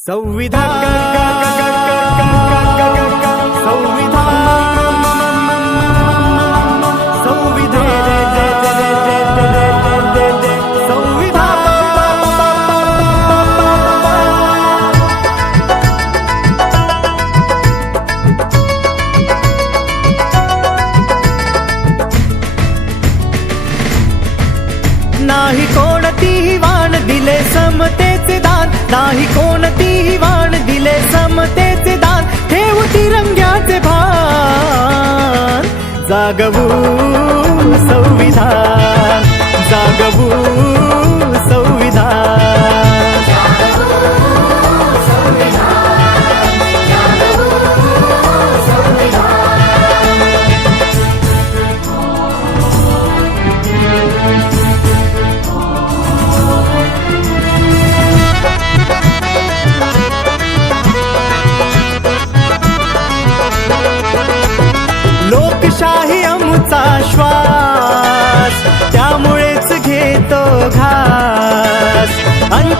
संविधान नाही कोणतीही वाण दिले समतेचे नाही कोणतीही वाण दिले समतेचे दान. ठेवू तिरंग्याचे भान. जागवू संविधान. जागवू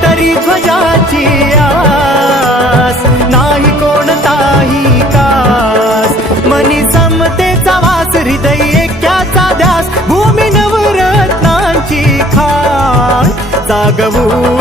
तरी ध्वजाची आस. नाही कोणताही कास. मनी समतेचा वास हृदय एक्याचा ध्यास. भूमी नवरत्नांची खाण जागवू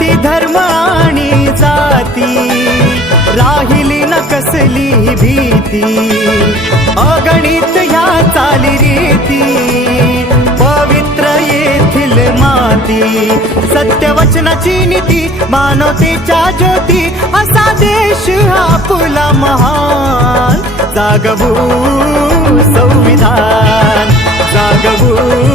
जाती धर्म आणि जाती. राहिली न कसली भीती. अगणित ह्या चाली रीती. पवित्र येथील माती. सत्यवचनाची नीती मानवतेच्या ज्योती. असा देश आपला महान. जागवू संविधान. जागवू